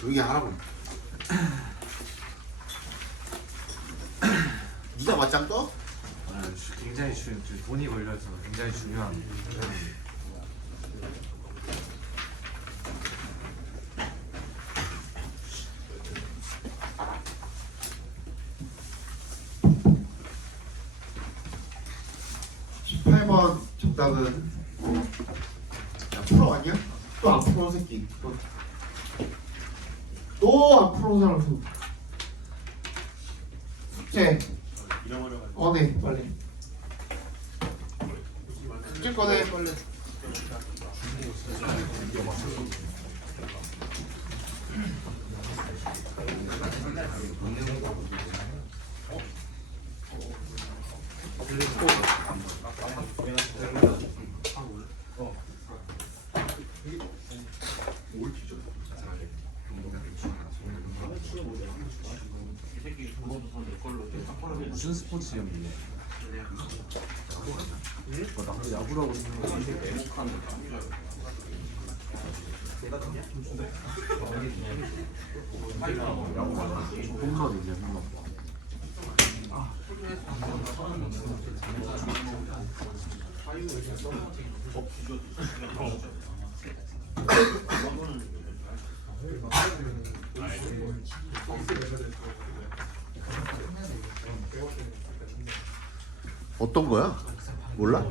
조용히 하라고. 네가 맞짱 떠? 굉장히 돈이 걸려서 굉장히 중요한. 정답은 프로 아니야? 또 안 풀어 새끼. 또 안 풀어 사람 손. 숙제. 네 빨리. 숙제 꺼내 빨리. 무슨 스포츠 시험이냐? 나도 야구라고 생각했는데 홈런이네 홈런. 어떤 거야? 몰라?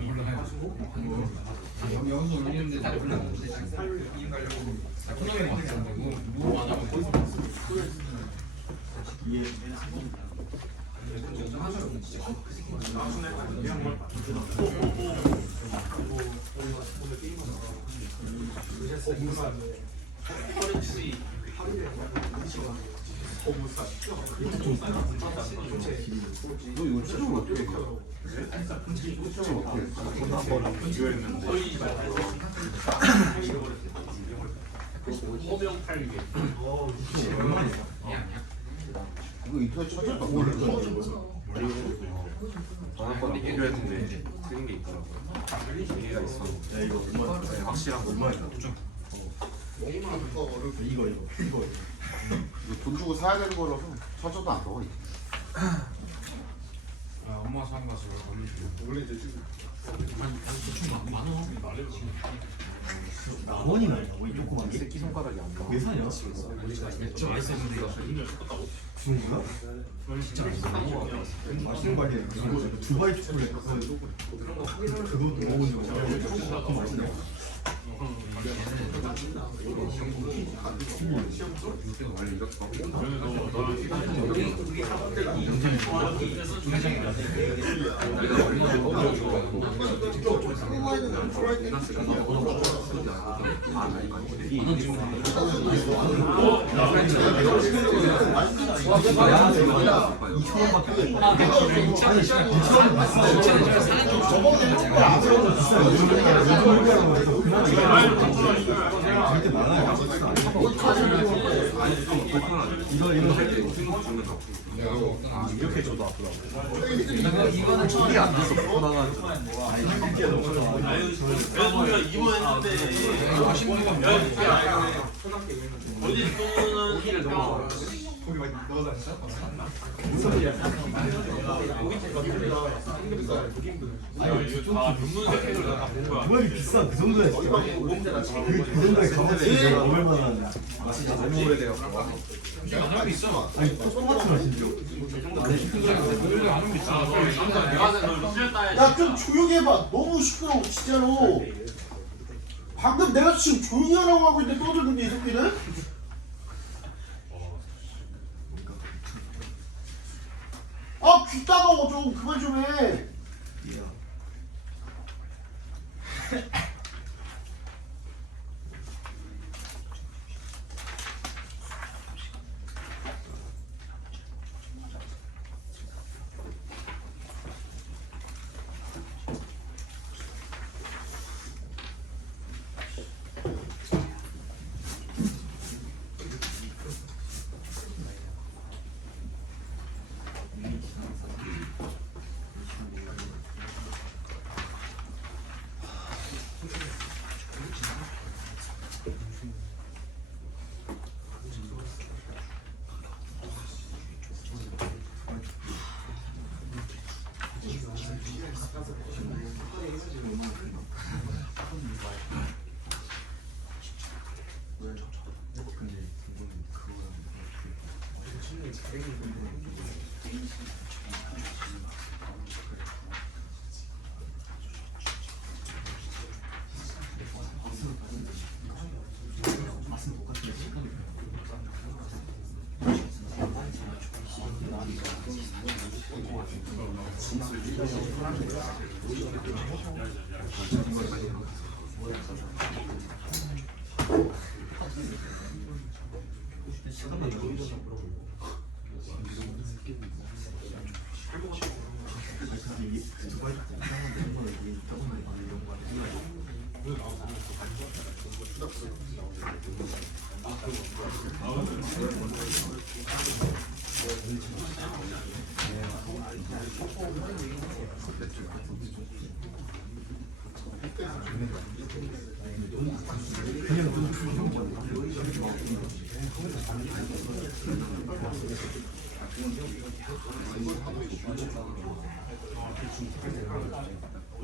너 이거 최종 어떻게 해? 이거 인터넷 찾았다. 전화번호 비교했는데 틀린 게 있더라고요. 얘가 있어. 네, 확실한 거. 이거 돈 주고 사야 되는 거라서 찾아도 안 나와. 엄마 사는 가서 원래 이제 지금 대충 만 원. 만 원이나 이 조그만 게? 새끼 손가락이 안 나와. 왜 사냐? 저 아이스인데 주는 거야? 진짜 맛있는 거 아니야? 두바이 초콜릿 그것도 먹은 거 그거 맛있네. 이렇게 줘도 아프다고. 이거는 줄이 안 돼서 불편하가지고. 그래서 입원했는데 맛있는 거 어디 또는 고기를 넣어 고기 많이 넣어서 하시죠? 이거 다 전문 혜택을 다본 거야. 두바이 비싸 그 정도야 진짜 그 정도의 값어치 내가 먹을 만한 맛이 너무 오래돼갖고. 아니 토마토 맛인데 야 좀 조용히 해봐. 너무 시끄러워 진짜로. 방금 내가 지금 조용히 하라고 하고 있는데 떠들는데 이 새끼는? 아 귀 따가워 좀 그만 좀 해.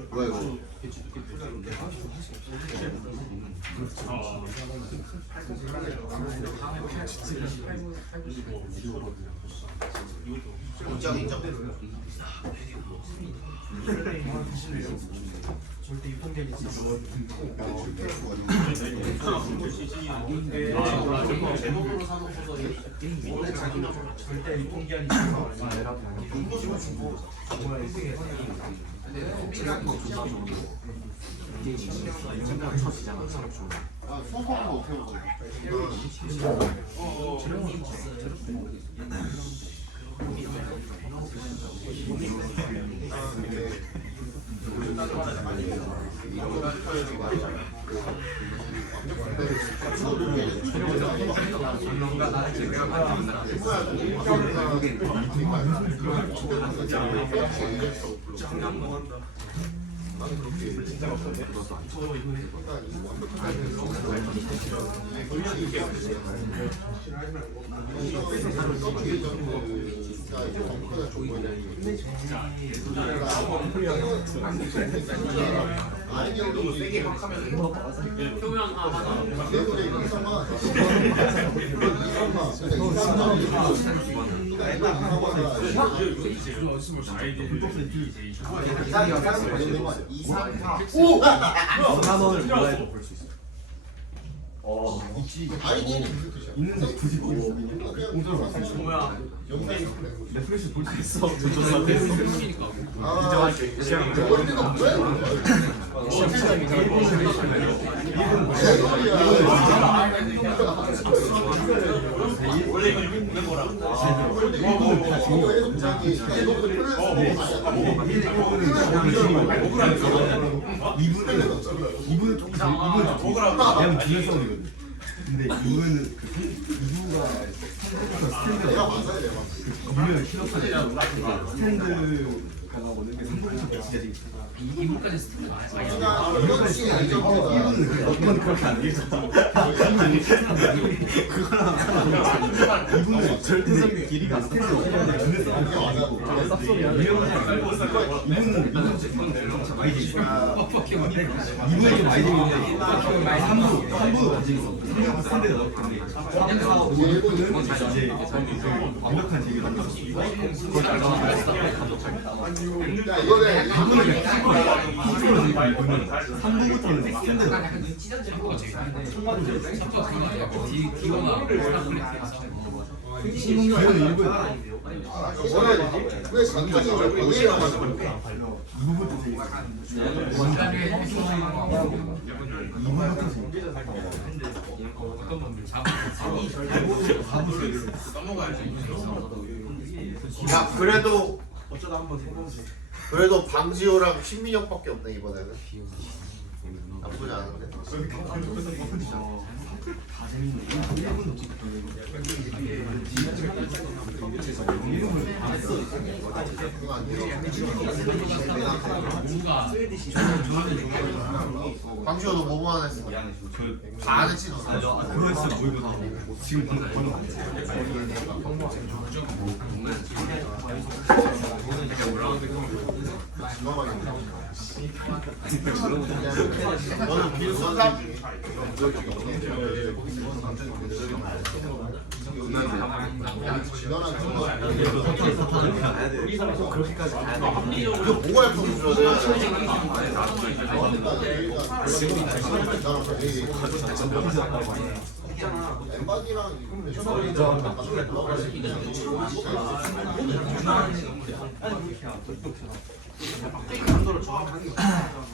뭐야 이거? 인정 인정. 절대 유통되지 제목으로 사는 소설이 절대 유통기한이 아 수업하는 거 어떻게 먹어? 아이디어도 세게 막 하면 표면 하나 내부에 이상만 오! 4만 원을 몰라도 볼 수 있어. 아이디어는 무슨 뜻이야? 있는데 굳이 보고 공짜로 봤어. 뭐야 넷플릭스 볼 수 있어. 돈 줬어. 아, 월드가 원래 이거 왜 뭐라 이분은 조금 왜냐면 중요성이거든. 근데 이분은 그 2부가 스탠드가 유명한 킬러카드 스탠드가 나오는 게 3부부터 진짜 되게 이분까지 스트레스 많이 이분은 그렇게 안 되잖아. 이분은 절대적인 길이가 스탠드 없는데 중요성이 아니고 이분은 진짜 많이 되지. 이분이 좀 많이 되는데 3부 가지고 있어. 스탠드가 넓던데 3, 4, 5, 6부는 이제 완벽한 재미가 그걸 잘 이거는 3부부터는 스탠드가 기호는 일부야. 왜 상관이 왜 나가지고? 이부부터 재밌어. 야 그래도 방지호랑 신민혁밖에 없네 이번에는. 나쁘지 않은데. 다 재밌는 1분도 방지호도 뭐만 했어? 다 안 했지 너. 그거였어 보이고 지금 방금 너는 길선사 이거 뭐가 예쁘게 줘야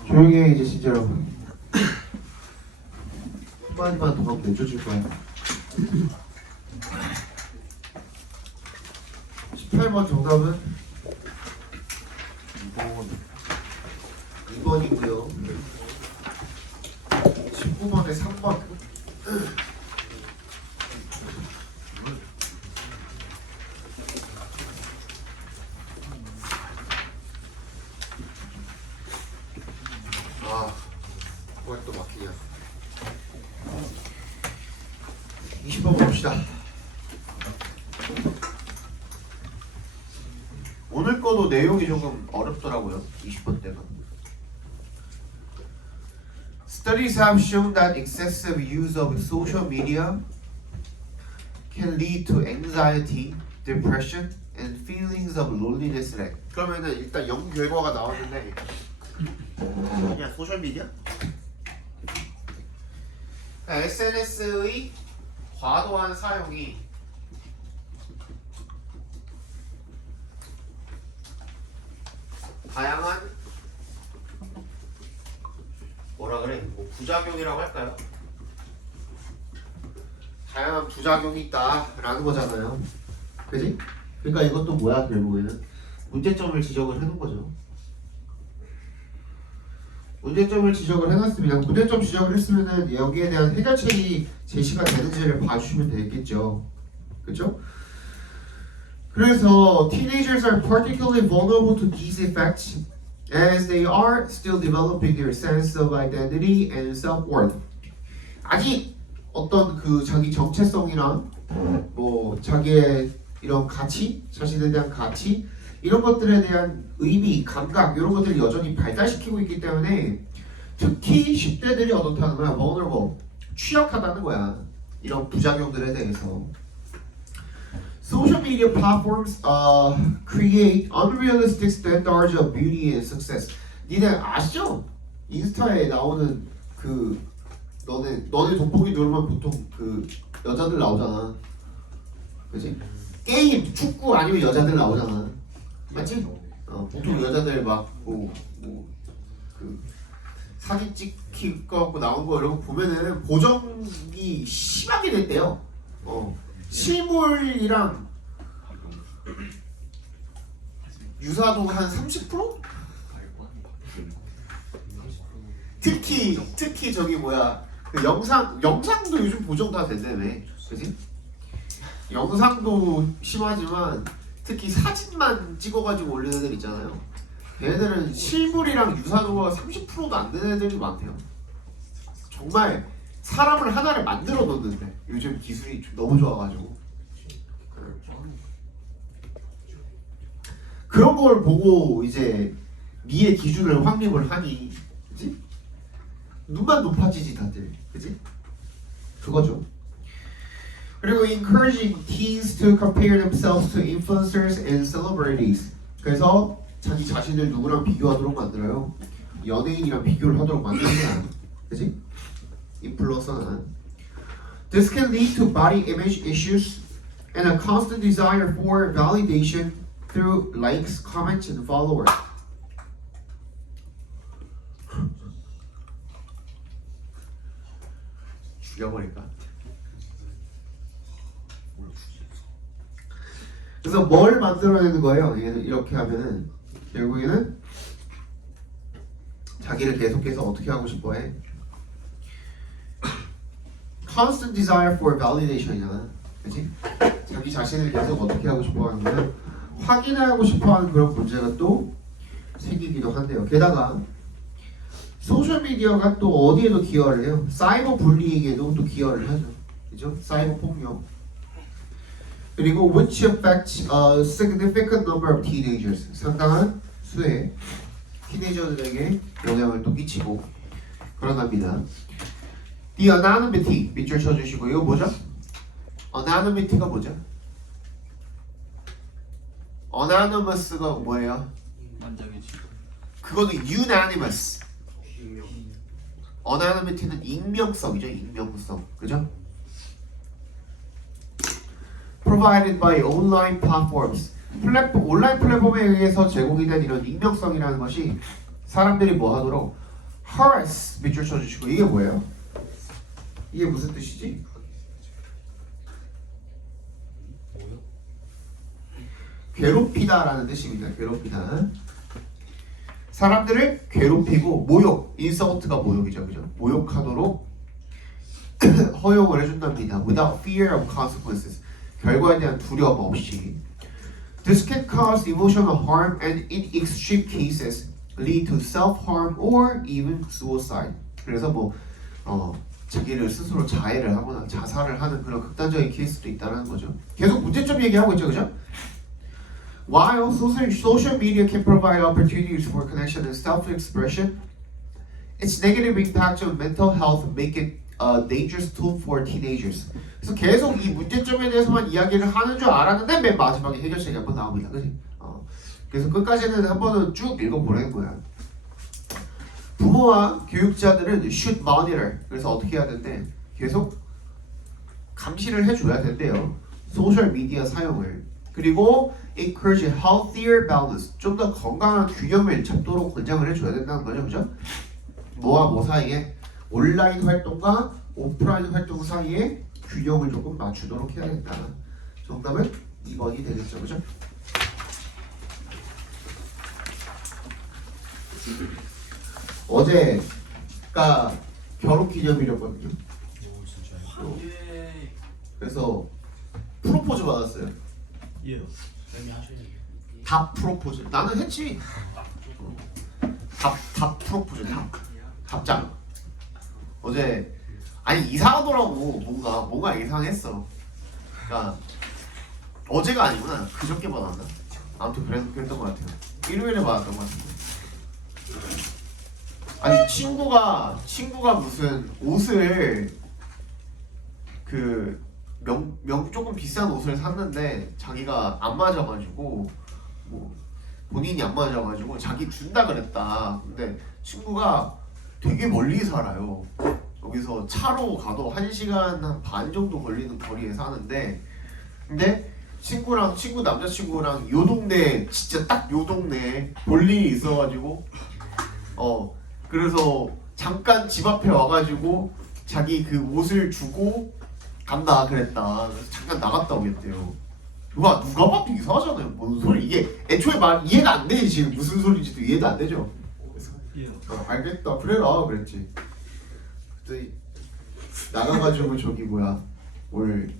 조용히 해 이제 진짜로. 한마디만 더 하면 내줘줄 거야. 18번 정답은 2번이고요. 19번에 3번. 아, 뭐야 또 막히냐. 20번 봅시다. 오늘 거도 내용이 조금 어렵더라고요. 20번 때가. Studies have shown that excessive use of social media can lead to anxiety, depression, and feelings of loneliness. 그러면은 일단 연구 결과가 나왔는데 그냥 소셜 미디어? SNS의 과도한 사용이 다양한 뭐라 그래? 뭐 부작용이라고 할까요? 다양한 부작용이 있다라는 거잖아요. 그지? 그러니까 이것도 뭐야 결국에는 문제점을 지적을 해놓은 거죠. 문제점을 지적을 해놨습니다. 문제점 지적을 했으면은 여기에 대한 해결책이 제시가 되는지를 봐주시면 되겠죠. 그렇죠? 그래서 teenagers are particularly vulnerable to these effects as they are still developing their sense of identity and self-worth. 아직 어떤 그 자기 정체성이랑 뭐 자기의 이런 가치, 자신에 대한 가치 이런 것들에 대한 의미, 감각 이런 것들을 여전히 발달시키고 있기 때문에 특히 10대들이 어떻다는 거야? vulnerable, 취약하다는 거야. 이런 부작용들에 대해서. Social media platforms create unrealistic standards of beauty and success. 니네 아시죠? 인스타에 나오는 그 너네 돋보기 누르면 보통 그 여자들 나오잖아. 그치? 게임, 축구 아니면 여자들 나오잖아. 맞지? 보통 여자들 막 그 사진 찍힐 거 갖고 나온 거 이런 거 보면은 보정이 심하게 됐대요. 실물이랑 유사도 한 30%? 특히 저기 뭐야 그 영상도 요즘 보정 다 된다며, 그지? 영상도 심하지만 특히 사진만 찍어가지고 올리는 애들 있잖아요. 얘네들은 실물이랑 유사도가 30%도 안 되는 애들이 많대요. 정말 사람을 하나를 만들어 놓는데 요즘 기술이 너무 좋아가지고 그런 걸 보고 이제 미의 기준을 확립을 하니, 그치? 눈만 높아지지 다들, 그치? 그거죠. 그리고 encouraging teens to compare themselves to influencers and celebrities. 그래서 자기 자신을 누구랑 비교하도록 만들어요. 연예인이랑 비교를 하도록 만드는 거야, 그치? 인플루언서는. This can lead to body image issues and a constant desire for validation through likes, comments, and followers. 죽여버릴까? 그래서 뭘 만들어내는 거예요? 얘는 이렇게 하면은 결국에는 자기를 계속해서 어떻게 하고 싶어해? Constant desire for validation이잖아, 그렇지? 자기 자신을 계속 어떻게 하고 싶어하는 거는 확인하고 싶어하는 그런 문제가 또 생기기도 한대요. 게다가 소셜 미디어가 또 어디에도 기여를 해요? 사이버 불리에게도 또 기여를 하죠, 그죠? 사이버 폭력. 그리고 which affects a significant number of teenagers. 상당한 수의 티네이저들에게 영향을 또 끼치고 그런답니다. The anonymity 밑줄 쳐주시고 이거 뭐죠? anonymity가 뭐죠? anonymous가 뭐예요? 그거는 unanimous. anonymity는 익명성이죠. 익명성. 그죠? provided by online platforms. 온라인 플랫폼에 의해서 제공이 된 이런 익명성이라는 것이 사람들이 뭐 하도록 harass 밑줄 쳐주시고 이게 뭐예요? 이게 무슨 뜻이지? 괴롭히다라는 뜻입니다. 괴롭히다. 사람들을 괴롭히고 모욕, insult가 모욕이죠, 그죠? 모욕하도록 허용을 해준답니다. Without fear of consequences. 결과에 대한 두려움 없이. This can cause emotional harm and in extreme cases lead to self-harm or even suicide. 그래서 자기를 스스로 자해를 하거나 자살을 하는 그런 극단적인 케이스도 있다는 거죠. 계속 문제점 얘기하고 있죠, 그죠? While social media can provide opportunities for connection and self-expression, its negative impact on mental health make it a dangerous tool for teenagers. 그래서 계속 이 문제점에 대해서만 이야기를 하는 줄 알았는데 맨 마지막에 해결책이 한번 나옵니다, 그지? 그래서 끝까지는 한 번은 쭉 읽어보는 거야. 부모와 교육자들은 should monitor. 그래서 어떻게 해야 된대? 계속 감시를 해줘야 된대요. 소셜 미디어 사용을. 그리고 encourage healthier balance. 좀 더 건강한 균형을 잡도록 권장을 해줘야 된다는 거죠, 그죠? 뭐와 뭐 사이에 온라인 활동과 오프라인 활동 사이에 균형을 조금 맞추도록 해야 된다. 정답은 2번이 되겠죠, 그죠? 어제가 결혼기념일이었거든요. 그래서 프로포즈 받았어요. 예. 답 프로포즈. 나는 했지. 답 프로포즈. 답장. 어제 아니 이상하더라고. 뭔가 이상했어. 그러니까 어제가 아니구나. 그저께 받았나? 아무튼 그랬던 것 같아요. 일요일에 받았던 것 같은데. 아니 친구가 무슨 옷을 조금 비싼 옷을 샀는데 자기가 안 맞아가지고 본인이 안 맞아가지고 자기 준다 그랬다. 근데 친구가 되게 멀리 살아요. 여기서 차로 가도 1시간 반 정도 걸리는 거리에 사는데 근데 친구 남자친구랑 요 동네 진짜 딱 요 동네 볼 일이 있어가지고 그래서 잠깐 집 앞에 와가지고 자기 그 옷을 주고 간다 그랬다. 그래서 잠깐 나갔다 오겠대요. 누가 봐도 이상하잖아요. 뭔 소리 이게 애초에 말 이해가 안 되지. 지금 무슨 소리인지도 이해도 안 되죠. 그래서 알겠다 그래라 그랬지. 그때 나가가지고 저기 뭘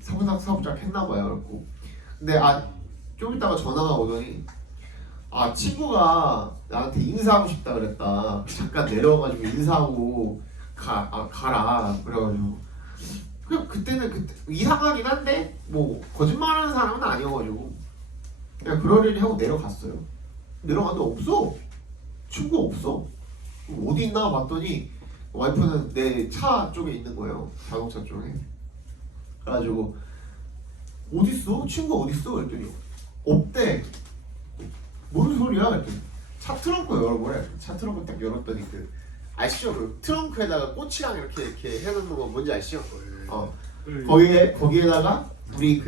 사부작 했나봐요. 그래갖고 근데 좀 이따가 전화가 오더니 친구가 나한테 인사하고 싶다 그랬다. 잠깐 내려와가지고 인사하고 가라 그래가지고 그때는 이상하긴 한데 거짓말하는 사람은 아니어가지고 그냥 그러려니 하고 내려갔어요. 내려갔는데 없어. 친구가 없어. 어디 있나 봤더니 와이프는 내 차 쪽에 있는 거예요. 자동차 쪽에. 그래가지고 어딨어? 친구가 어딨어? 그랬더니 없대. 무슨 소리야? 그랬더니 차 트렁크 열어보래. 차 트렁크 딱 열었더니 아시죠? 그 트렁크에다가 꽃이랑 이렇게 해놓는 거 뭔지 아시죠? 거기에다가 우리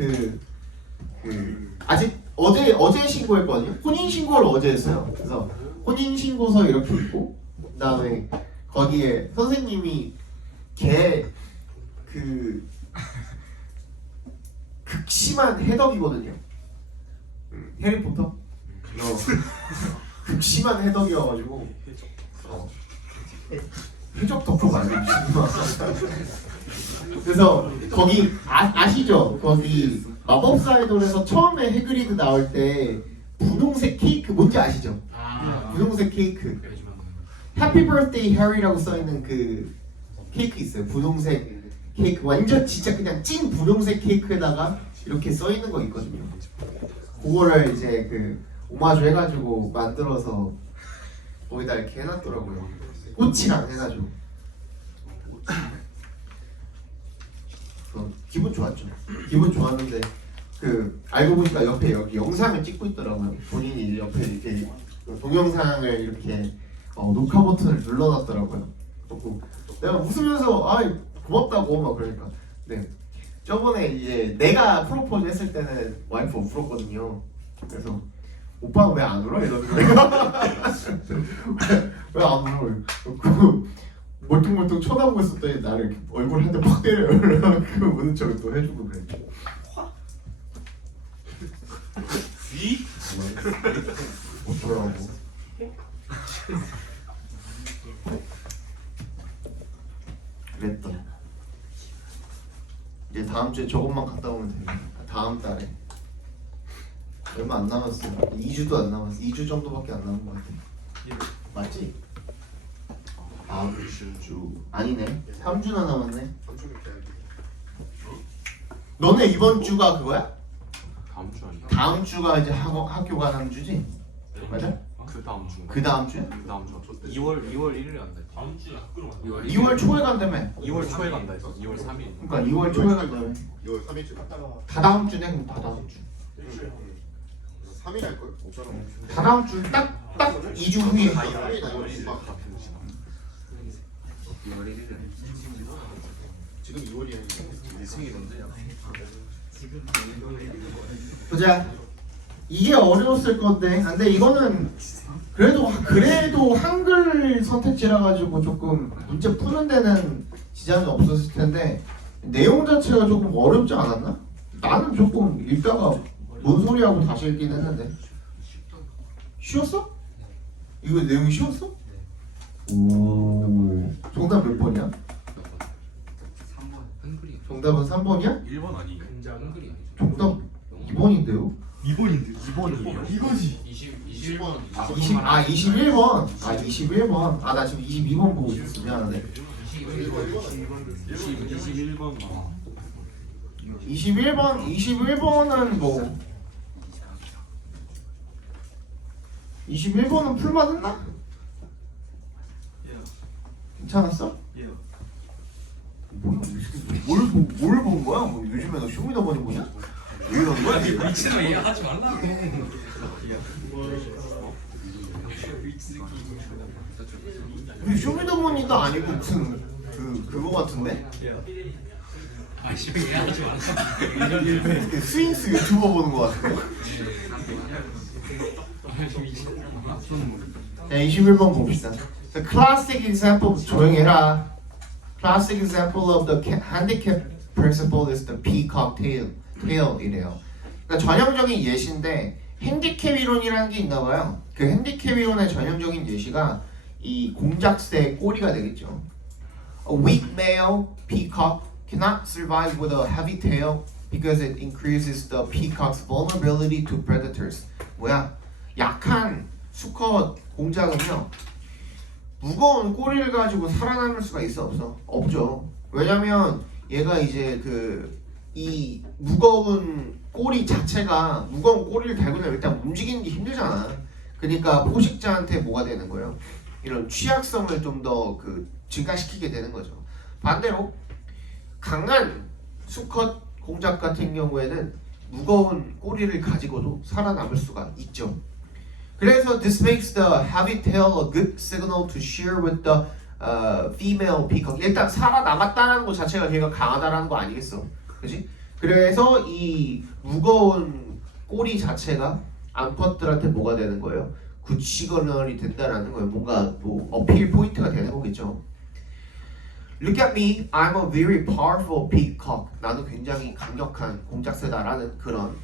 아직 어제 신고했거든요. 혼인 신고를 어제 했어요. 그래서 혼인 신고서 이렇게 있고 그다음에 거기에 선생님이 극심한 해덕이거든요. 해리포터? 극심한 해덕이어가지고 해적 덕후 말고 그래서 거기 아시죠? 거기 마법사의 돌에서 처음에 해그리드 나올 때 분홍색 케이크 뭔지 아시죠? 분홍색 케이크 해피 버스데이 해리라고 써있는 그 케이크 있어요. 분홍색 케이크 완전 진짜 그냥 찐 분홍색 케이크에다가 이렇게 써있는 거 있거든요. 그거를 이제 오마주 해가지고 만들어서 거기다 이렇게 해놨더라고요. 꽃이랑 해가지고. 기분 좋았죠. 기분 좋았는데 그 알고 보니까 옆에 여기 영상을 찍고 있더라고요. 본인이 이제 옆에 이렇게 동영상을 이렇게 녹화 버튼을 눌러놨더라고요. 그래서 내가 웃으면서 아 고맙다고 막 그러니까. 네. 저번에 이제 내가 프로포즈 했을 때는 와이프 못 풀었거든요. 그래서 오빠는 왜 안 울어? 이러는 거예요. 왜 안 울어? 그 멀뚱멀뚱 쳐다보고 있었더니 나를 이렇게 얼굴 한 대 팍 때려요. 그 우는 척을 또 해주고 그래. 귀? 어쩌라고. 그랬던. 이제 다음 주에 저것만 갔다 오면 됩니다. 다음 달에. 얼마 안 남았어요. 2주도 안 남았어. 2주 정도밖에 안 남은 것 같아. 맞지? 다음 주 아니네. 3주나 남았네. 너네 이번 주가 그거야? 다음 주 아니야? 다음 주가 이제 학교 가는 주지? 맞아? 그 다음 주. 그 다음 주야? 그 다음 주. 2월 1일에 간다. 다음 주에 학교로 간다. 2월 초에 간다며. 2월 초에 간다 했어. 2월 3일. 그러니까 2월 초에 간다며. 2월 3일쯤 갔다가 다 다음 주네. 그럼 다 다음 주. 3일 할걸? 다 다음 주 딱 2주 후에. 3일 나오지 지금 2월이야 내 생일인데. 보자. 이게 어려웠을 건데, 근데 이거는 그래도 한글 선택지라 가지고 조금 문제 푸는 데는 지장이 없었을 텐데 내용 자체가 조금 어렵지 않았나? 나는 조금 읽다가 뭔 소리 하고 다시 읽긴 했는데. 쉬웠어? 이거 내용이 쉬웠어? 오. 정답 몇 번이야? 3번. 정답은 3번이야? 1번 아니에요? 한글이 정답 2번인데요? 2번인데. 2번이에요. 이거지. 20번 21번. 21번. 나 지금 22번 보고 있었어. 미안하네. 21번. 21번은 뭐 21번은 풀만 했나? 괜찮았어? 뭘 본 거야? 뭐 요즘에 너 쇼미더머니 보냐? 왜 이러는 거야? 미친놈 이해하지 말라. 이게 쇼미더머니도 아니고 무슨 그거 같은데? 아씨 이해하지 말라. 스윙스 유튜버 보는 거 같은데? 네, 21번 봅시다. The classic example, 조용히 해라. Classic example of the handicap principle is the peacock tail이래요. 그러니까 전형적인 예시인데 핸디캡 이론이라는 게 있나 봐요. 그 핸디캡 이론의 전형적인 예시가 이 공작새의 꼬리가 되겠죠. A weak male peacock cannot survive with a heavy tail because it increases the peacock's vulnerability to predators. 뭐야? 약한 수컷 공작은요 무거운 꼬리를 가지고 살아남을 수가 있어 없어? 없죠. 왜냐면 얘가 이제 이 무거운 꼬리 자체가 무거운 꼬리를 달고 나면 일단 움직이는 게 힘들잖아. 그러니까 포식자한테 뭐가 되는 거예요? 이런 취약성을 좀 더 증가시키게 되는 거죠. 반대로 강한 수컷 공작 같은 경우에는 무거운 꼬리를 가지고도 살아남을 수가 있죠. 그래서 this makes the heavy tail a good signal to share with the female peacock. 일단 살아남았다는 것 자체가 걔가 강하다라는 거 아니겠어? 그렇지? 그래서 이 무거운 꼬리 자체가 암컷들한테 뭐가 되는 거예요? 굿 시그널이 된다라는 거예요. 뭔가 뭐 어필 포인트가 되는 거겠죠. Look at me, I'm a very powerful peacock. 나는 굉장히 강력한 공작새다라는 그런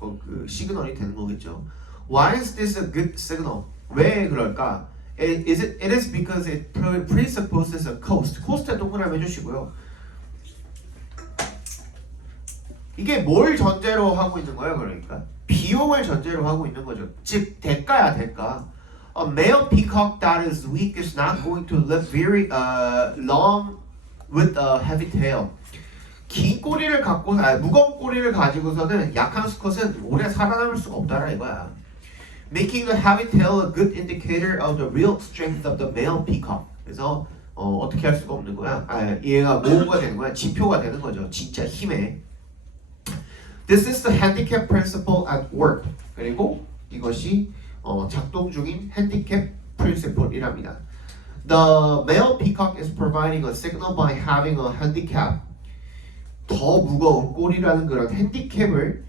그 시그널이 되는 거겠죠. Why is this a good signal? 왜 그럴까? It is because it presupposes a coast. coast에 동그라미 해주시고요. 이게 뭘 전제로 하고 있는 거야? 그러니까 비용을 전제로 하고 있는 거죠. 즉 대가야 대가. A male peacock that is weak is not going to live very long with a heavy tail. 긴 꼬리를 갖고 무거운 꼬리를 가지고서는 약한 수컷은 오래 살아남을 수가 없다라 이거야. Making the heavy tail a good indicator of the real strength of the male peacock. 그래서 어떻게 할 수가 없는 거야. 얘가 뭐가 되는 거야. 지표가 되는 거죠. 진짜 힘에. This is the handicap principle at work. 그리고 이것이 작동 중인 handicap principle이랍니다. The male peacock is providing a signal by having a handicap. 더 무거운 꼬리라는 그런 핸디캡을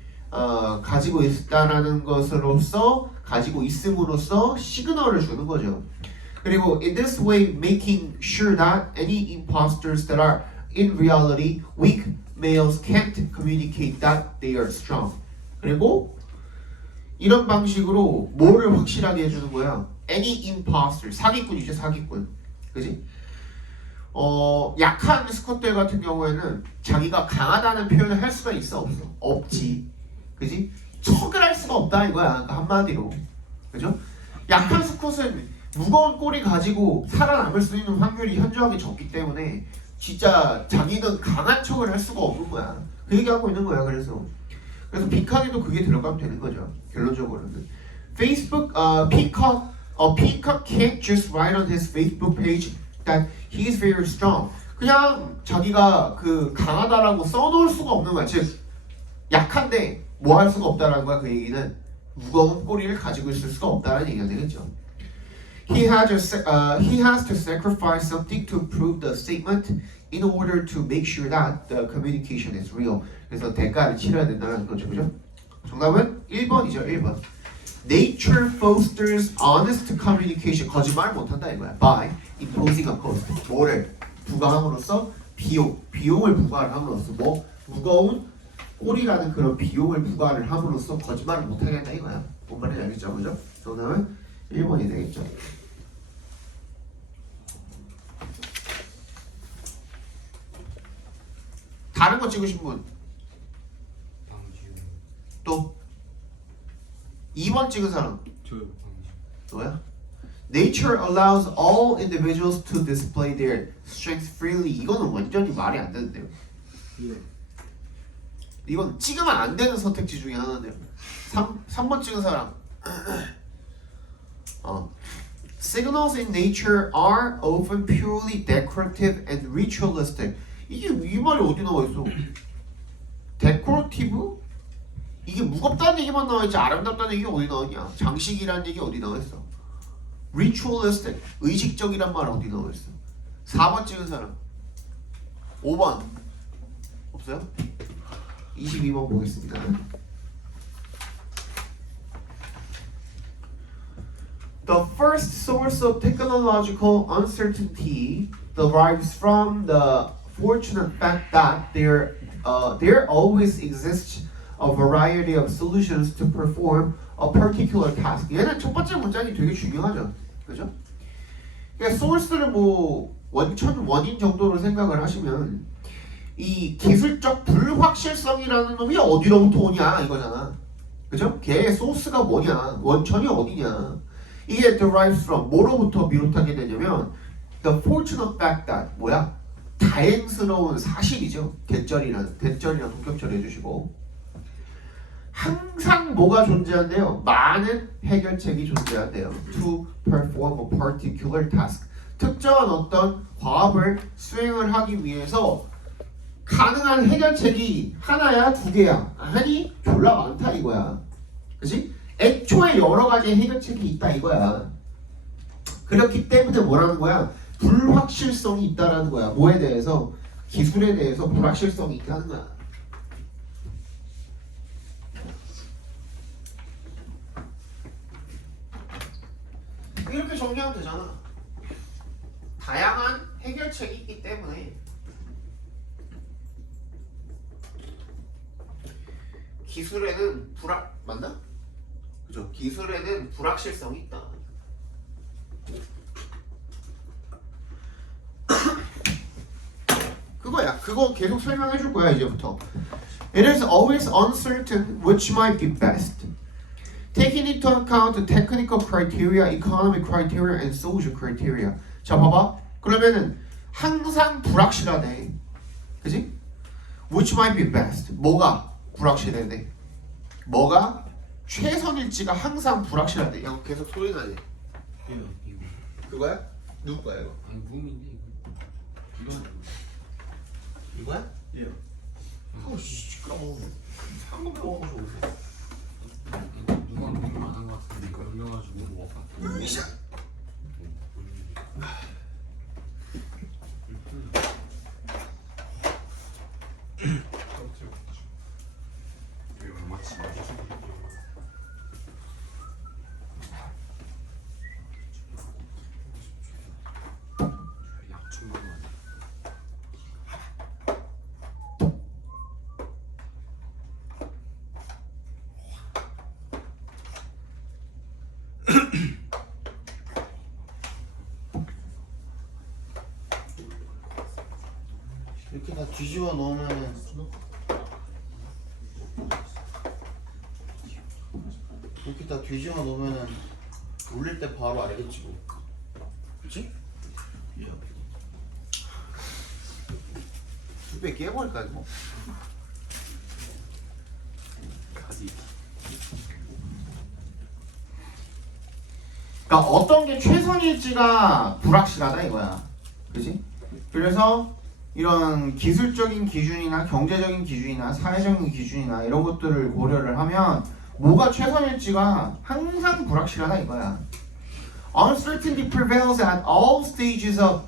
가지고 있다라는 것으로서 가지고 있음으로써 시그널을 주는 거죠. 그리고 in this way making sure that any imposters that are in reality weak males can't communicate that they are strong. 그리고 이런 방식으로 뭐를 확실하게 해주는 거야? Any imposter, 사기꾼이죠, 사기꾼. 그지? 약한 스쿼트들 같은 경우에는 자기가 강하다는 표현을 할 수가 있어, 없어? 없지. 그지? 척을 할 수가 없다 이거야. 그러니까 한마디로. 그죠? 약한 스쿼트는 무거운 꼬리 가지고 살아남을 수 있는 확률이 현저하게 적기 때문에 진짜 자기는 강한 척을 할 수가 없는 거야. 그 얘기하고 있는 거야. 그래서 빅하게도 그게 들어가면 되는 거죠. 결론적으로는 Facebook Peacock can't just write on his Facebook page that he is very strong. 그냥 자기가 그 강하다라고 써놓을 수가 없는 거야. 즉 약한데 뭐 할 수가 없다라는 거야. 그 얘기는 무거운 꼬리를 가지고 있을 수가 없다라는 얘기가 되겠죠. He has to sacrifice something to prove the statement in order to make sure that the communication is real. 그래서 대가를 치러야 된다는 거죠, 그죠? 정답은 1번이죠, 1번. Nature fosters honest communication. 거짓말 못한다 이거야. By imposing a cost. 뭐를 부과함으로써 비용을 부과를 함으로써 뭐 무거운 꼬리라는 그런 비용을 부과를 함으로써 거짓말을 못하게 한다 이거야. 뭔 말인지 알겠죠, 그죠? 정답은 1번이 되겠죠. 다른 거 찍으신 분? 또? 2번 찍은 사람? 저요. 너야? Nature allows all individuals to display their strength freely. 이거는 완전히 말이 안 되는데요. 예. 이건 찍으면 안 되는 선택지 중에 하나인데요. 3번 찍은 사람. Signals in nature are often purely decorative and ritualistic. 이게 이 말이 어디 나와 있어? 데코레이티브? 이게 무겁다는 얘기만 나와 있지 아름답다는 얘기가 어디 나왔냐? 장식이라는 얘기 어디 나와 있어? ritualistic, 의식적이란 말 어디 나와 있어? 4번 찍은 사람. 5번 없어요? 22번 보겠습니다. The first source of technological uncertainty derives from the fortunate fact that there always exists a variety of solutions to perform a particular task. 얘는 첫 번째 문장이 되게 중요하죠, 그죠? 그러니까 소스를 뭐 원인 정도로 생각을 하시면 이 기술적 불확실성이라는 놈이 어디로부터 오냐 이거잖아, 그죠? 걔의 소스가 뭐냐, 원천이 어디냐. 이게 derives from 뭐로부터 비롯하게 되냐면 the fortunate fact that 뭐야? 다행스러운 사실이죠. 대절이란 동격절 해주시고 항상 뭐가 존재한대요? 많은 해결책이 존재한대요. To perform a particular task. 특정한 어떤 과업을 수행을 하기 위해서 가능한 해결책이 하나야 두 개야? 아니 졸라 많다 이거야. 그치? 애초에 여러 가지 해결책이 있다 이거야. 그렇기 때문에 뭐라는 거야? 불확실성이 있다라는 거야. 뭐에 대해서? 기술에 대해서 불확실성이 있다는 거야. 이렇게 정리하면 되잖아. 다양한 해결책이 있기 때문에 기술에는 맞나? 그죠? 기술에는 불확실성이 있다. 그거야. 그거 계속 설명해 줄 거야 이제부터. It is always uncertain which might be best. Taking into account the technical criteria, economic criteria, and social criteria. 자, 봐봐. 그러면은 항상 불확실하네. 그지? Which might be best. 뭐가 불확실하네? 뭐가 최선일지가 항상 불확실하대. 야, 계속 소리 나지? 그거야? 누구 거야 이거? 아니 무음인데 이거. 이거야? 예. 어씨 시끄러워. 상금 먹어가지고. 누가 무음 안한 것 같은데 이거 열려가지고 뭐 으쌰. 이게 얼마치? 약충만 이렇게 다 뒤집어 놓으면은 이렇게 다 뒤집어 놓으면은 올릴 때 바로 알겠지 뭐. 그치? 두배 깨버릴까 이거? 가지. 그러니까 어떤 게 최선일지가 불확실하다 이거야. 그지? 그래서 이런 기술적인 기준이나 경제적인 기준이나 사회적인 기준이나 이런 것들을 고려를 하면 뭐가 최선일지가 항상 불확실하다 이거야. Uncertainty prevails at all stages of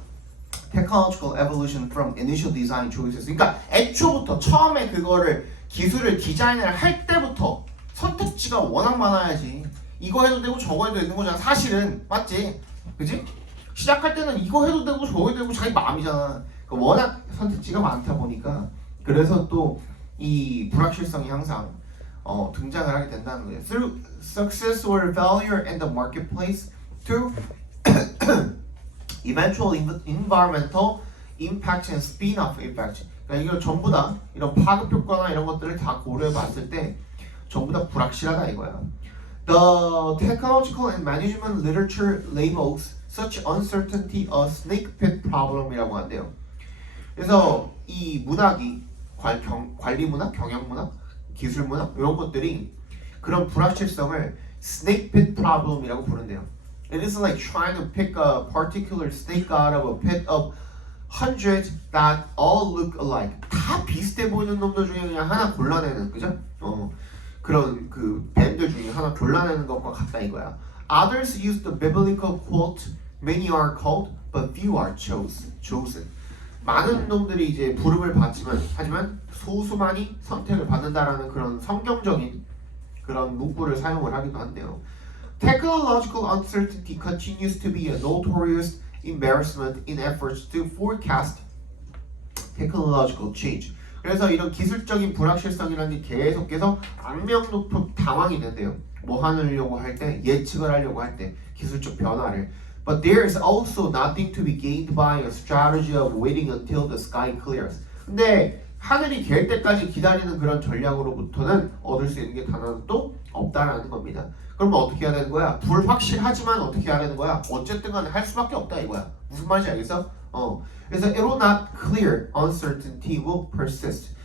technological evolution from initial design choices. 그러니까 애초부터 처음에 그거를 기술을 디자인을 할 때부터 선택지가 워낙 많아야지. 이거 해도 되고 저거 해도 되는 거잖아. 사실은 맞지? 그지? 시작할 때는 이거 해도 되고 저거 해도 되고 자기 마음이잖아. 그러니까 워낙 선택지가 많다 보니까 그래서 또 이 불확실성이 항상 등장을 하게 된다는 거예요. Through success or failure in the marketplace, through eventual environmental impact and spin-off effect. 그러니까 이걸 전부 다 이런 파급 효과나 이런 것들을 다 고려해 봤을 때 전부 다 불확실하다 이거야. The technological and management literature labels such uncertainty a snake pit problem이라고 한대요. 그래서 이 문학이 관리 문학, 경영 문학, 기술 문학 이런 것들이 그런 불확실성을 snake pit problem이라고 부른대요. It is like trying to pick a particular snake out of a pit of hundreds that all look alike. 다 비슷해 보이는 놈들 중에 그냥 하나 골라내는, 그죠? 그런 그 밴드 중에 하나 골라내는 것과 같다 이거야. Others use the biblical quote, many are called, but few are chosen. 많은 놈들이 이제 부름을 받지만 하지만 소수만이 선택을 받는다라는 그런 성경적인 그런 문구를 사용을 하기도 한대요. Technological uncertainty continues to be a notorious embarrassment in efforts to forecast technological change. 그래서 이런 기술적인 불확실성이라는 게 계속해서 악명높은 당황이 된대요. 뭐 하려고 할 때, 예측을 하려고 할 때 기술적 변화를. But there is also nothing to be gained by a strategy of waiting until the sky clears. 근데 하늘이 갤 때까지 기다리는 그런 전략으로부터는 얻을 수 있는 게 단 하나도 없다라는 겁니다. 그러면 어떻게 해야 되는 거야? 불확실하지만 어떻게 해야 되는 거야? 어쨌든 간에 할 수밖에 없다 이거야. 무슨 말인지 알겠어? 그래서 it will not clear, uncertainty will persist.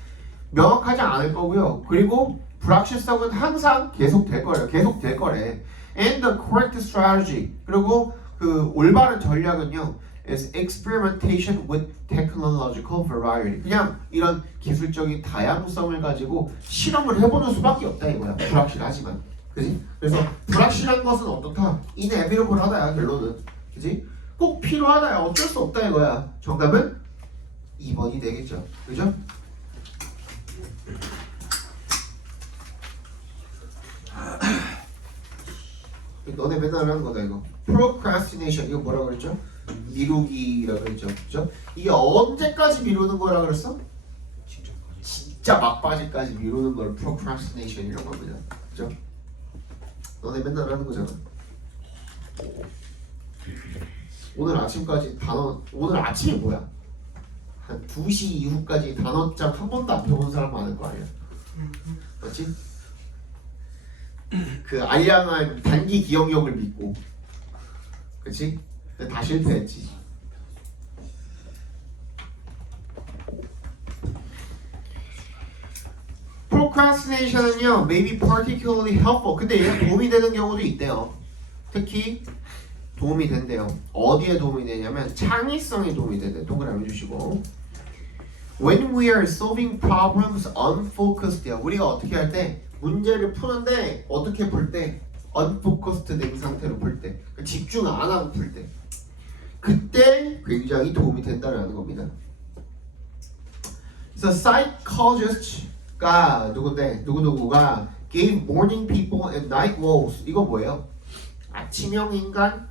명확하지 않을 거고요. 그리고 불확실성은 항상 계속될 거래요. 계속될 거래. And the correct strategy. 그리고 그 올바른 전략은요. is experimentation with technological variety. 그냥 이런 기술적인 다양성을 가지고 실험을 해보는 수밖에 없다 이거야. 불확실하지만. 그지? 그래서 불확실한 것은 어떻다? inevitable 하다야 결론은. 그지? 꼭 필요하다야. 어쩔 수 없다 이거야. 정답은 2번이 되겠죠. 그죠? 너네 맨날 하는 거다 이거. procrastination 이거 뭐라 그랬죠? 미루기라고 그랬죠. 그죠? 이게 언제까지 미루는 거라 그랬어? 진짜 막바지까지 미루는 걸 procrastination이라고 합니다. 그죠? 너네 맨날 하는 거잖아. 오늘 아침까지 단어, 오늘 아침이 뭐야? 한 2시 이후까지 단어장 한 번도 안 펴본 사람 많을 거 아니야? 맞지? 그 알량한 단기 기억력을 믿고, 그치? 다 실패했지. procrastination은요, may be particularly helpful. 근데 얘가 도움이 되는 경우도 있대요. 특히 도움이 된대요. 어디에 도움이 되냐면 창의성에 도움이 된대. 동그라미 주시고. When we are solving problems unfocused야. 우리가 어떻게 할 때 문제를 푸는데 어떻게 풀 때? unfocused 된 상태로 풀 때. 집중 안 하고 풀 때. 그때 굉장히 도움이 된다는 겁니다. 그래서 psychologist가 누군데 누구누구가 gave morning people and night wolves. 이거 뭐예요? 아침형 인간?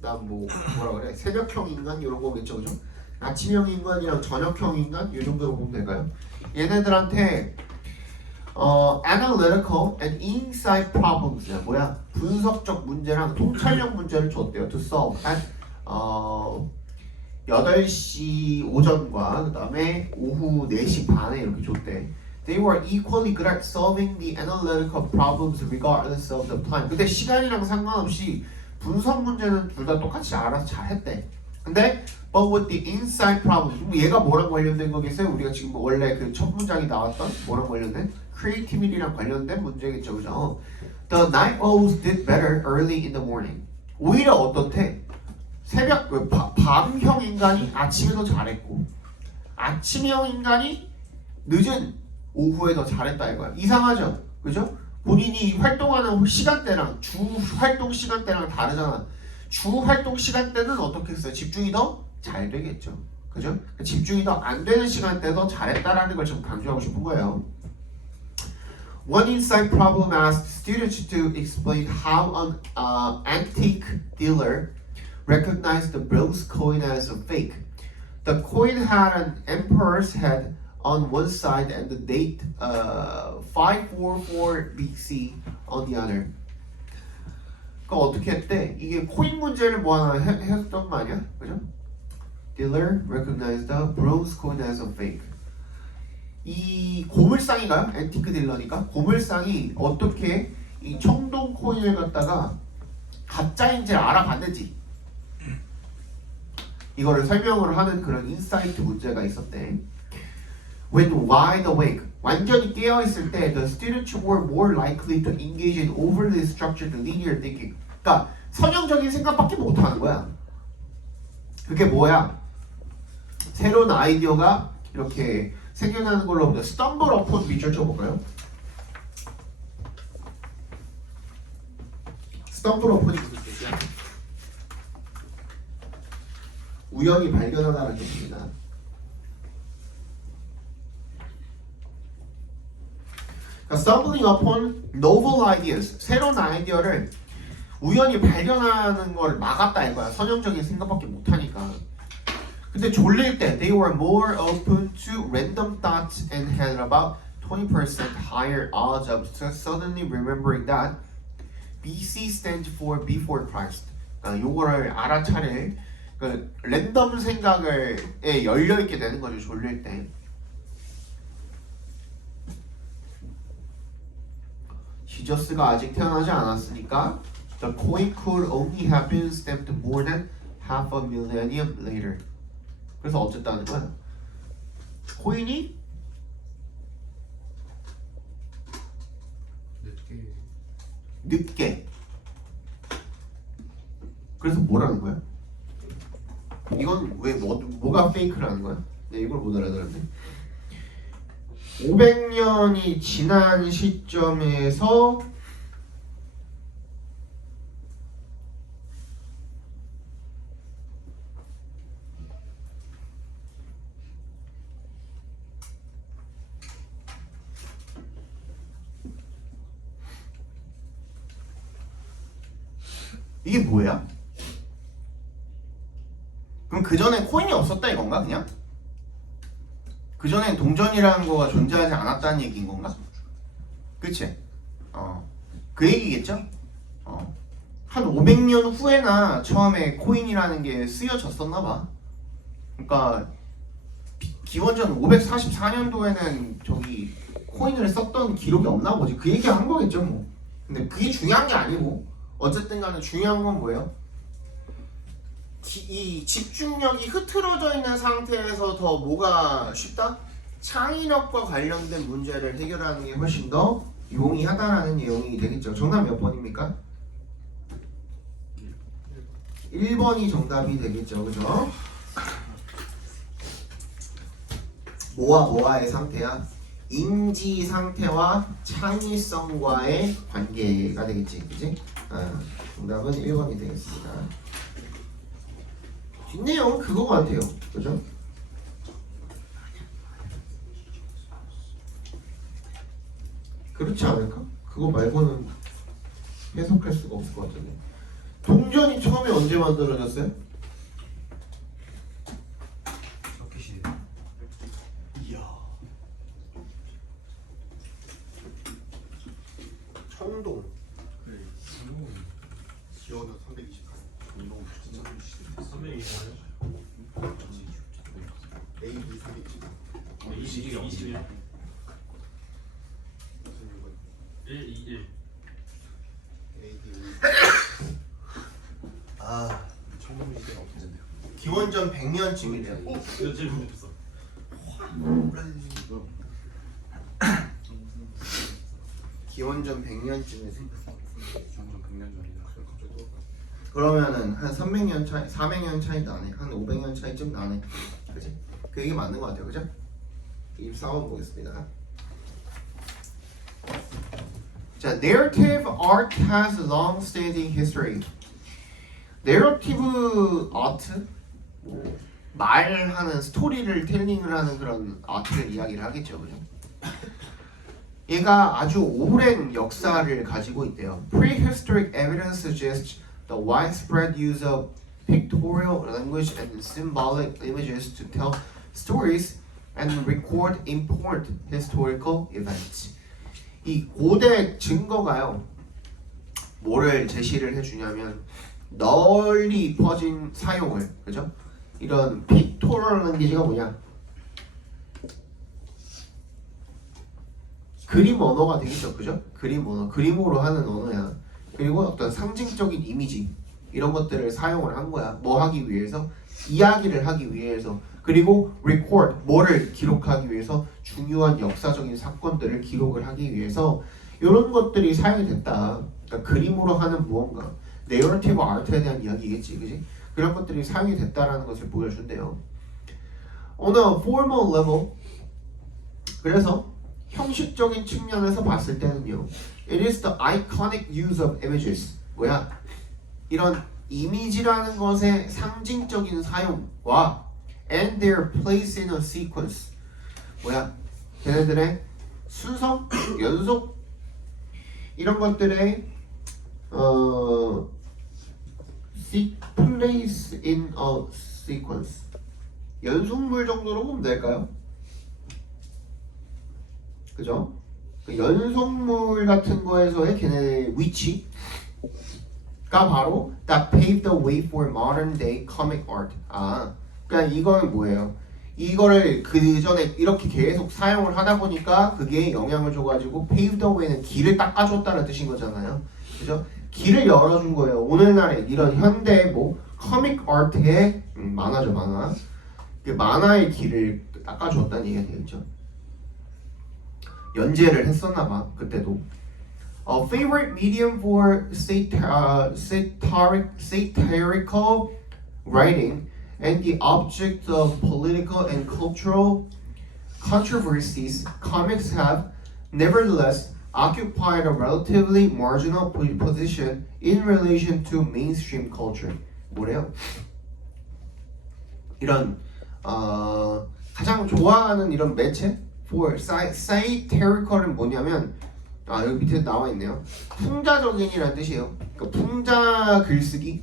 뭐라 그래? 새벽형 인간 이런 거겠죠, 그죠? 아침형 인간이랑 저녁형 인간 이 정도로 보면 될까요? 얘네들한테 analytical and insight problems 뭐야? 분석적 문제랑 통찰력 문제를 줬대요. To solve at 8시 오전과 그 다음에 오후 4시 반에 이렇게 줬대. They were equally good at solving the analytical problems regardless of the time. 근데 시간이랑 상관없이 분석 문제는 둘 다 똑같이 알아서 잘했대. 근데 but with the insight problems, 얘가 뭐랑 관련된 거겠어요? 우리가 지금 원래 그 첫 문장이 나왔던 뭐랑 관련된? creativity랑 관련된 문제겠죠, 그죠? The night owls did better early in the morning. 오히려 어떻대? 밤형 인간이 아침에 더 잘했고 아침형 인간이 늦은 오후에 더 잘했다 이거야. 이상하죠? 그죠? 본인이 활동하는 시간대랑 주 활동 시간대랑 다르잖아. 주 활동 시간대는 어떻게 했어요? 집중이 더 잘 되겠죠. 그죠? 집중이 더 안 되는 시간대에 더 잘했다라는 걸 좀 강조하고 싶은 거예요. One insight problem asked students to explain how an antique dealer recognized the bronze coin as a fake. The coin had an emperor's head on one side and the date 544 BC on the other. 그러니까 어떻게 했대? 이게 코인 문제를 뭐 하나 했던 거 아니야? 그죠? Dealer recognized the bronze coin as a fake. 이 고물상인가요? 앤티크 딜러니까 고물상이 어떻게 이 청동 코인을 갖다가 가짜인지 알아봤는지 이거를 설명을 하는 그런 인사이트 문제가 있었대. When wide awake, 완전히 깨어 있을 때, the students were more likely to engage in overly structured linear thinking. 그러니까 선형적인 생각밖에 못 하는 거야. 그게 뭐야? 새로운 아이디어가 이렇게 생겨나는 걸로 보면 stumble upon 밑줄 쳐볼까요? stumble upon이 무슨 뜻이야? 우연히 발견하다는 뜻입니다. Stumbling upon novel ideas, 새로운 아이디어를 우연히 발견하는 걸 막았다 이거야. 선형적인 생각밖에 못하니까. 근데 졸릴 때 they were more open to random thoughts and had about 20% higher odds of suddenly remembering that BC stands for before Christ. 그러니까 요거를 알아차릴 그 랜덤 생각에 열려 있게 되는 거죠. 졸릴 때. 지저스가 아직 태어나지 않았으니까 the coin could only have been stamped more than half a millennium later. 그래서 어쨌다는 거야? 코인이 늦게. 그래서 뭐라는 거야? 이건 왜 뭐가 페이크라는 거야? 네, 이걸 못 알아들었네. 500년이 지난 시점에서 이게 뭐야? 그럼 그 전에 코인이 없었다 이건가 그냥? 그 전엔 동전이라는 거가 존재하지 않았다는 얘기인 건가? 그치? 그 얘기겠죠? 한 500년 후에나 처음에 코인이라는 게 쓰여졌었나 봐. 그러니까 기원전 544년도에는 저기 코인을 썼던 기록이 없나 보지. 그 얘기 한 거겠죠 뭐. 근데 그게 중요한 게 아니고 어쨌든 간에 중요한 건 뭐예요? 이 집중력이 흐트러져 있는 상태에서 더 뭐가 쉽다? 창의력과 관련된 문제를 해결하는 게 훨씬 더 용이하다라는 내용이 되겠죠. 정답 몇 번입니까? 1번이 정답이 되겠죠. 그죠? 뭐와의 상태야? 인지 상태와 창의성과의 관계가 되겠지. 그지? 정답은 1번이 되겠습니다. 뒷내용은 그거 같아요. 그죠? 그렇지 않을까? 그거 말고는 해석할 수가 없을 것 같은데. 동전이 처음에 언제 만들어졌어요? 서킷이 청동. 기원은 324. AD 320. 21 무슨 이건 121 AD 아, 청동 시대가 없었는데요. 기원전 100년쯤이래요. 이거 제일 궁금했어. 기원전 100년쯤에 생겼어. 정말 100년 전이다. 갑자기 또 그러면은 한 300년 차이, 400년 차이도 안 해. 한 500년 차이쯤 나네. 그지? 그 얘기 맞는 것 같아요. 그죠? 24번 보겠습니다. 자, narrative art has a long-standing history. narrative art, 말하는 스토리를 텔링을 하는 그런 아트를 이야기를 하겠죠, 그죠? 얘가 아주 오랜 역사를 가지고 있대요. Prehistoric evidence suggests the widespread use of pictorial language and symbolic images to tell stories and record important historical events. 이 고대 증거가요, 뭐를 제시를 해주냐면 널리 퍼진 사용을, 그죠? 이런 픽토럴 랭귀지가 뭐냐? 그림 언어가 되겠죠, 그죠? 그림 언어, 그림으로 하는 언어야. 그리고 어떤 상징적인 이미지 이런 것들을 사용을 한 거야. 뭐 하기 위해서? 이야기를 하기 위해서. 그리고 record, 뭐를 기록하기 위해서? 중요한 역사적인 사건들을 기록을 하기 위해서 이런 것들이 사용이 됐다. 그러니까 그림으로 하는 무언가, narrative art에 대한 이야기겠지, 그지? 그런 것들이 사용이 됐다라는 것을 보여준대요. On a formal level, 그래서 형식적인 측면에서 봤을 때는요, it is the iconic use of images. 뭐야? 이런 이미지라는 것의 상징적인 사용과 and their place in a sequence. 뭐야? 걔네들의 순서, 연속 이런 것들의 place in a sequence. 연속물 정도로 보면 될까요? 그죠? 그 연속물 같은 거에서의 걔네의 위치가 바로 that paved the way for modern day comic art. 그러니까 이거는 뭐예요? 이거를 그 전에 이렇게 계속 사용을 하다 보니까 그게 영향을 줘가지고 pave the way는 길을 닦아줬다는 뜻인 거잖아요. 그죠? 길을 열어준 거예요. 오늘날의 이런 현대 comic art의 만화죠, 만화. 그 만화의 길을 닦아줬다는 얘기가 되겠죠. 연재를 했었나봐 그때도. A favorite medium for satirical writing and the object of political and cultural controversies, comics have nevertheless occupied a relatively marginal position in relation to mainstream culture. 뭐래요? 이런 가장 좋아하는 이런 매체 for satirical은 뭐냐면 여기 밑에 나와 있네요. 풍자적인이라는 뜻이에요. 그러니까 풍자 글쓰기의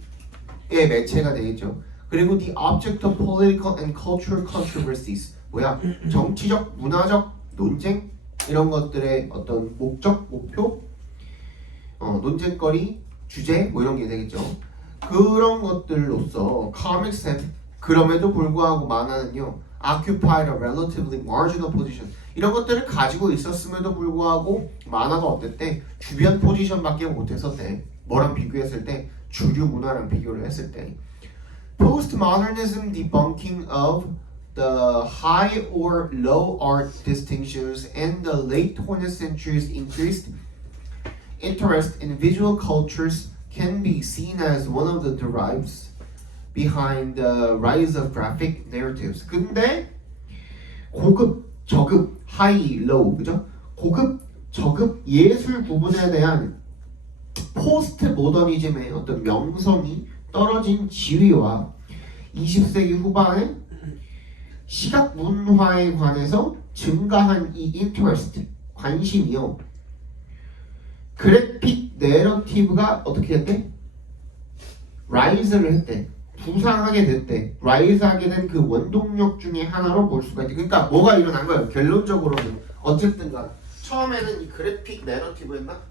매체가 되겠죠. 그리고 the object of political and cultural controversies. 뭐야? 정치적, 문화적 논쟁 이런 것들의 어떤 목적, 목표, 논쟁거리, 주제 뭐 이런 게 되겠죠. 그런 것들로서 comics have 그럼에도 불구하고 만화는요 occupied a relatively marginal position. 이런 것들을 가지고 있었음에도 불구하고 만화가 어땠대? 주변 포지션밖에 못했었대. 뭐랑 비교했을 때? 주류 문화랑 비교를 했을 때. Postmodernism debunking of the high or low art distinctions and the late 20th century's increased interest in visual cultures can be seen as one of the drives behind the rise of graphic narratives. 근데 고급, 저급, high, low, 그죠? 고급, 저급 예술 구분에 대한 포스트 모더니즘의 어떤 명성이 떨어진 지위와 20세기 후반에 시각 문화에 관해서 증가한 이 interest, 관심이요. 그래픽 내러티브가 어떻게 했대? 라이즈를 했대. 부상하게 됐대. 라이즈하게 된 그 원동력 중에 하나로 볼 수가 있대. 그러니까 뭐가 일어난 거예요? 결론적으로는 어쨌든 간 처음에는 이 그래픽 내러티브였나?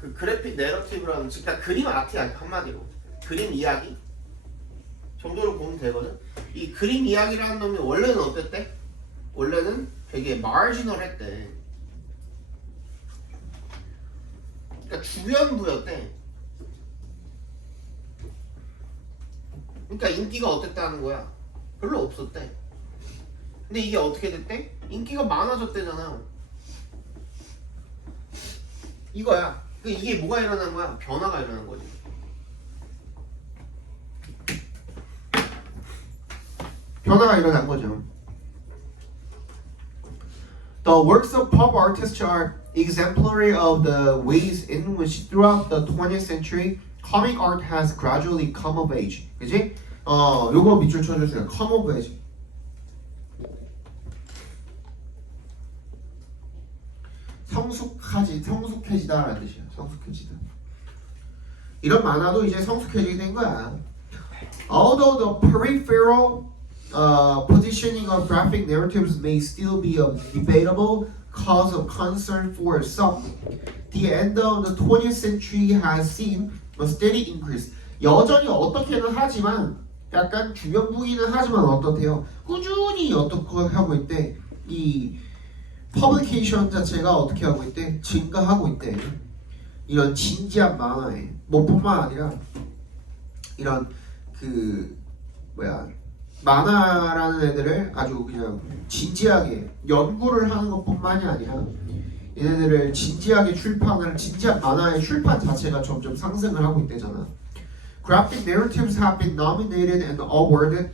그 그래픽 내러티브라는 즉 그러니까 그림 아트야 한마디로 그림 이야기 정도로 보면 되거든. 이 그림 이야기라는 놈이 원래는 어땠대? 원래는 되게 마지널했대. 그러니까 주연부였대. 그러니까 인기가 어땠다는 거야? 별로 없었대. 근데 이게 어떻게 됐대? 인기가 많아졌대잖아. 이거야. 그러니까 이게 뭐가 일어난 거야? 변화가 일어난 거지. 변화가 일어난 거죠. The works of pop artists are exemplary of the ways in which throughout the 20th century comic art has gradually come of age. 그지? 요거 밑줄 쳐주세요. come of age. 성숙해지다라는 뜻이야. 성숙해지다. 이런 만화도 이제 성숙해지게 된 거야. Although the peripheral positioning of graphic narratives may still be a debatable cause of concern for some, the end of the 20th century has seen a steady increase. 여전히 어떻게는 하지만 약간 주변부기는 하지만 어떻대요? 꾸준히 어떻게 하고 있대? 이 퍼블리케이션 자체가 어떻게 하고 있대? 증가하고 있대. 이런 진지한 만화에 뭐뿐만 아니라 이런 그 만화라는 애들을 아주 그냥 진지하게 연구를 하는 것뿐만이 아니라 얘네들을 진지하게 출판을 진지한 만화의 출판 자체가 점점 상승을 하고 있대잖아. Graphic narratives have been nominated and awarded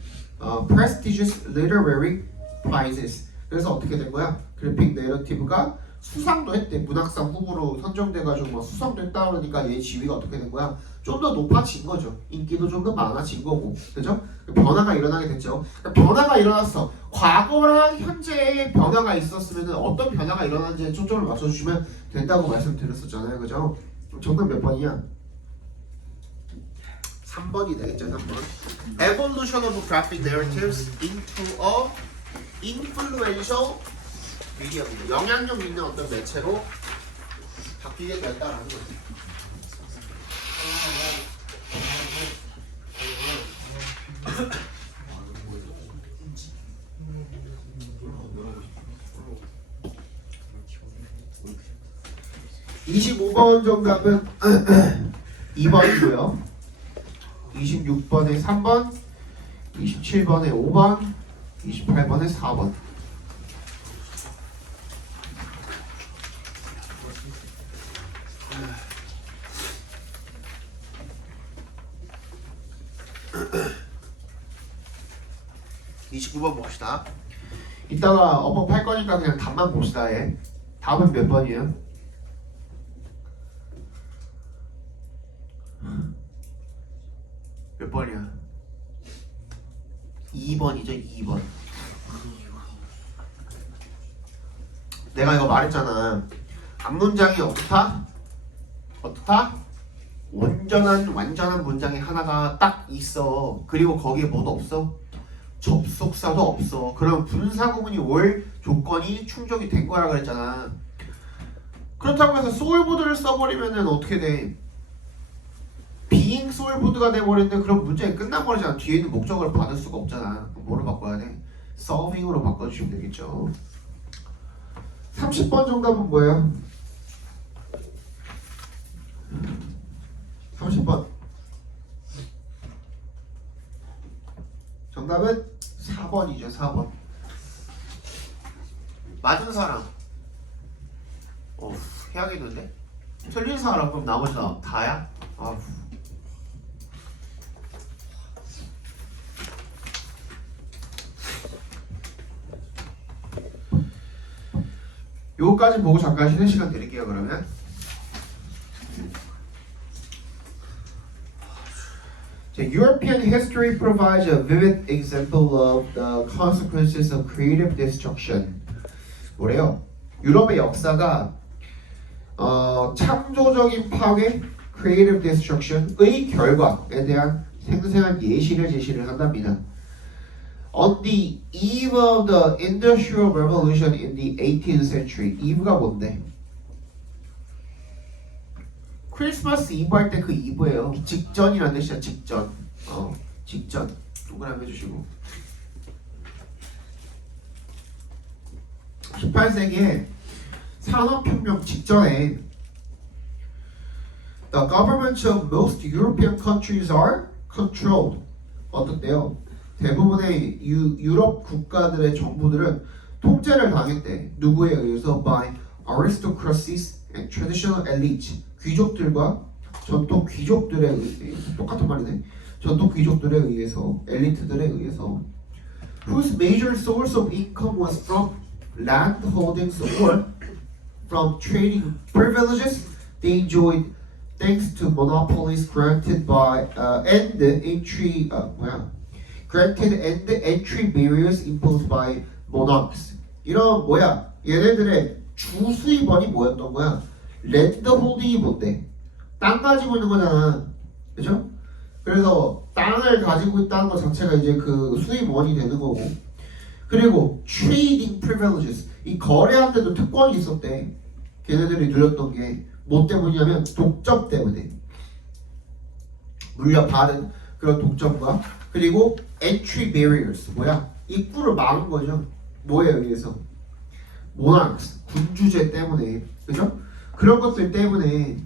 prestigious literary prizes. 그래서 어떻게 된 거야? 그래픽 내러티브가 수상도 했대. 문학상 후보로 선정돼가지고 막 수상도 했다 그러니까 얘 지위가 어떻게 된 거야? 좀 더 높아진 거죠. 인기도 좀 더 많아진 거고, 그죠? 변화가 일어나게 됐죠. 그러니까 변화가 일어났어. 과거랑 현재의 변화가 있었으면 어떤 변화가 일어났는지에 초점을 맞춰주시면 된다고 말씀드렸었잖아요, 그죠? 정답 몇 번이야? 3번이 되겠죠, 3번. Evolution of graphic narratives into a influential medium. 영향력 있는 어떤 매체로 바뀌게 됐다라는 거지. (25번) 정답은 2번이고요. 26번에 3번, 27번에 5번, 28번에 4번. (29번) 봅시다. 이따가 어법 할 거니까 그냥 답만 봅시다. 예. 답은 몇 번이에요? 몇 번이야? 2번이죠. 2번. 내가 이거 말했잖아. 앞문장이 어떻다? 어떻다? 완전한 문장이 하나가 딱 있어. 그리고 거기에 뭐도 없어? 접속사도 없어. 그럼 분사구문이 올 조건이 충족이 된 거라 그랬잖아. 그렇다고 해서 소울보드를 써버리면은 어떻게 돼? being 소울보드가 돼버리는데 그럼 문장이 끝나버리잖아. 뒤에 있는 목적어를 받을 수가 없잖아. 그럼 뭐로 바꿔야 돼? solving으로 바꿔주시면 되겠죠. 30번 정답은 뭐예요? 30번 정답은 4번이죠. 4번. 맞은 사람. 해야겠는데? 틀린 사람 그럼 나머지 다야? 아우. 요거까지 보고 잠깐 쉬는 시간 드릴게요. 그러면 European history provides a vivid example of the consequences of creative destruction. 뭐래요? 유럽의 역사가 창조적인 파괴, creative destruction의 결과에 대한 생생한 예시를 제시를 한답니다. On the eve of the Industrial Revolution in the 18th century. eve가 뭔데? 크리스마스 이브 할 때 그 이브예요. 직전이라는 뜻이야. 직전. 직전. 동그라미 해주시고. 18세기에 산업혁명 직전에 The governments of most European countries are controlled. 어떻대요? 대부분의 유럽 국가들의 정부들은 통제를 당했대. 누구에 의해서? By aristocracies and traditional elites. 귀족들과 전통 귀족들에 의해서. 똑같은 말이네. 전통 귀족들에 의해서, 엘리트들에 의해서. Whose major source of income was from land holdings or from trading privileges they enjoyed thanks to monopolies granted by granted and entry barriers imposed by monarchs. 이런 얘네들의 주 수입원이 뭐였던 거야? 랜드 홀딩이 뭔데? 땅 가지고 있는 거잖아. 그죠? 그래서 땅을 가지고 있다는 것 자체가 이제 그 수입원이 되는 거고. 그리고 trading privileges. 이 거래하는데도 특권이 있었대. 걔네들이 누렸던 게 뭐 때문이냐면 독점 때문에. 물려받은 그런 독점과 그리고 entry barriers. 입구를 막은 거죠. 뭐에 의해서? monarchs. 군주제 때문에. 그죠? 그런 것들 때문에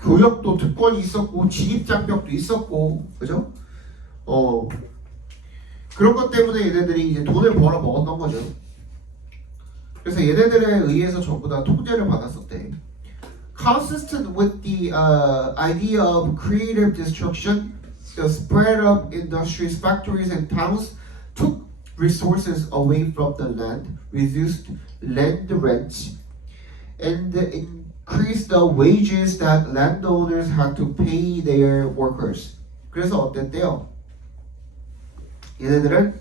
교역도 특권이 있었고 진입장벽도 있었고 그죠? 그런 것 때문에 얘네들이 이제 돈을 벌어 먹었던 거죠. 그래서 얘네들에 의해서 전부 다 통제를 받았었대. Consistent with the idea of creative destruction, the spread of industries, factories, and towns took resources away from the land, reduced land rents, and increased the wages that landowners had to pay their workers. 그래서 어땠대요? 얘네들은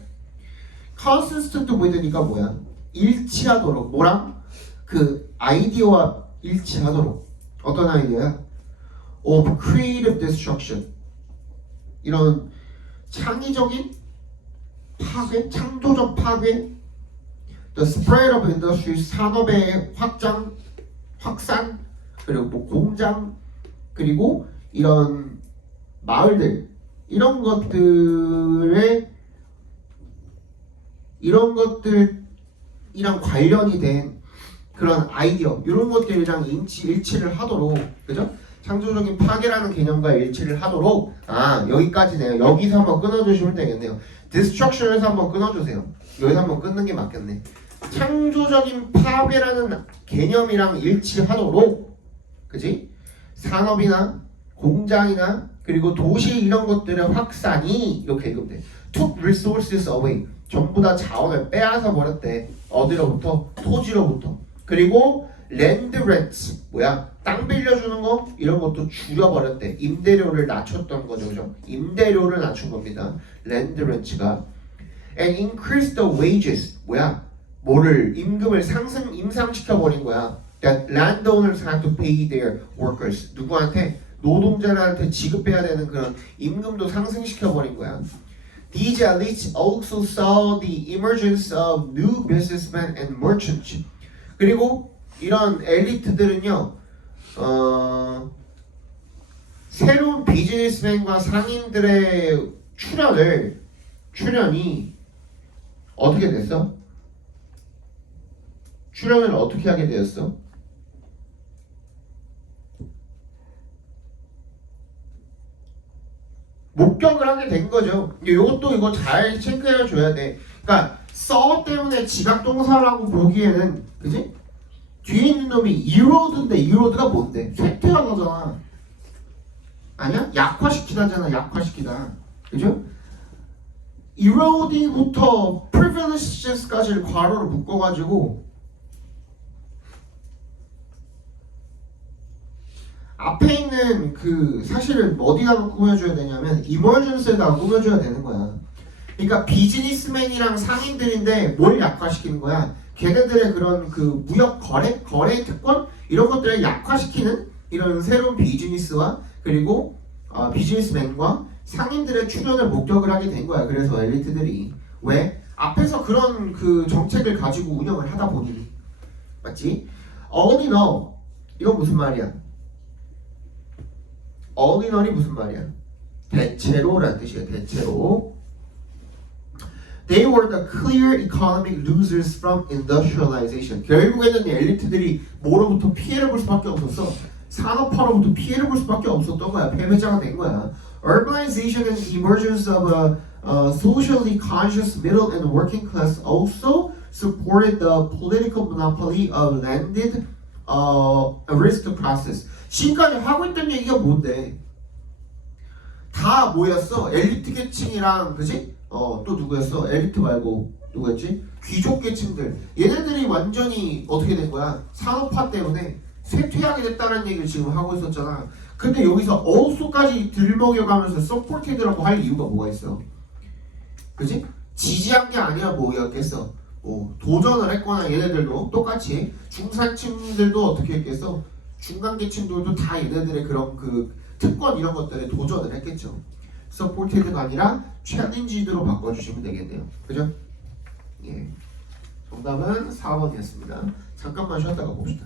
consistent with니까 뭐야? 일치하도록. 뭐랑? 그 아이디어와 일치하도록. 어떤 아이디어야? Of creative destruction. 이런 창의적인 파괴, 창조적 파괴. The spread of industries. 산업의 확산, 그리고 뭐 공장, 그리고 이런 마을들, 이런 것들이랑 관련이 된 그런 아이디어, 이런 것들이랑 일치를 하도록, 그죠? 창조적인 파괴라는 개념과 일치를 하도록. 여기까지네요. 여기서 한번 끊어주시면 되겠네요. destruction에서 한번 끊어주세요. 여기서 한번 끊는 게 맞겠네. 창조적인 파괴라는 개념이랑 일치하도록, 그지? 산업이나 공장이나 그리고 도시 이런 것들의 확산이 이렇게 읽으면 took resources away. 전부 다 자원을 빼앗아 버렸대. 어디로부터? 토지로부터. 그리고 land rents. 땅 빌려주는 거 이런 것도 줄여버렸대. 임대료를 낮췄던 거죠. 그죠? 임대료를 낮춘 겁니다. land rents가. and increased the wages. 임금을 임상시켜버린 거야. That landowners had to pay their workers. 누구한테? 노동자들한테 지급해야 되는 그런 임금도 상승시켜버린 거야. These elites also saw the emergence of new businessmen and merchants. 그리고 이런 엘리트들은요, 새로운 비즈니스맨과 상인들의 출연이 어떻게 됐어? 출연을 어떻게 하게 되었어? 목격을 하게 된 거죠. 이것도 이거 잘 체크해 줘야 돼. 그러니까 saw 때문에 지각 동사라고 보기에는 그지? 뒤에 있는 놈이 erode인데 erode가 뭔데? 쇠퇴하다잖아. 아니야? 약화시키다잖아. 약화시키다. 그죠? eroding부터 privileges까지를 괄호로 묶어가지고 앞에 있는 그 사실은 어디다가 꾸며줘야 되냐면 emergence에다가 꾸며줘야 되는 거야. 그러니까 비즈니스맨이랑 상인들인데 뭘 약화시키는 거야? 걔네들의 그런 그 무역 거래 특권 이런 것들을 약화시키는 이런 새로운 비즈니스와 그리고 비즈니스맨과 상인들의 출현을 목격을 하게 된 거야. 그래서 엘리트들이 왜? 앞에서 그런 그 정책을 가지고 운영을 하다 보니 맞지? ordinal 이건 무슨 말이야? ordinal이 무슨 말이야? 대체로라는 뜻이야. 대체로. They were the clear economic losers from industrialization. 결국에는 엘리트들이 뭐로부터 피해를 볼 수밖에 없었어. 산업화로부터 피해를 볼 수밖에 없었던 거야. 패배자가 된 거야. Urbanization and the emergence of a socially conscious middle and working class also supported the political monopoly of landed aristocracies. 지금까지 하고 있던 얘기가 뭔데? 다 뭐였어? 엘리트 계층이랑 그지? 또 누구였어? 엘리트 말고 누구였지? 귀족 계층들. 얘네들이 완전히 어떻게 된 거야? 산업화 때문에 쇠퇴하게 됐다는 얘기를 지금 하고 있었잖아. 근데 여기서 also까지 들먹여가면서 supported라고 할 이유가 뭐가 있어? 그지? 지지한 게 아니라 뭐였겠어? 뭐 도전을 했거나 얘네들도 똑같이 중산층들도 어떻게 했겠어? 중간계층들도 다 얘네들의 그런 그 특권 이런 것들에 도전을 했겠죠. supported가 아니라 challenge드로 바꿔주시면 되겠네요. 그죠? 예. 정답은 4번이었습니다. 잠깐만 쉬었다가 봅시다.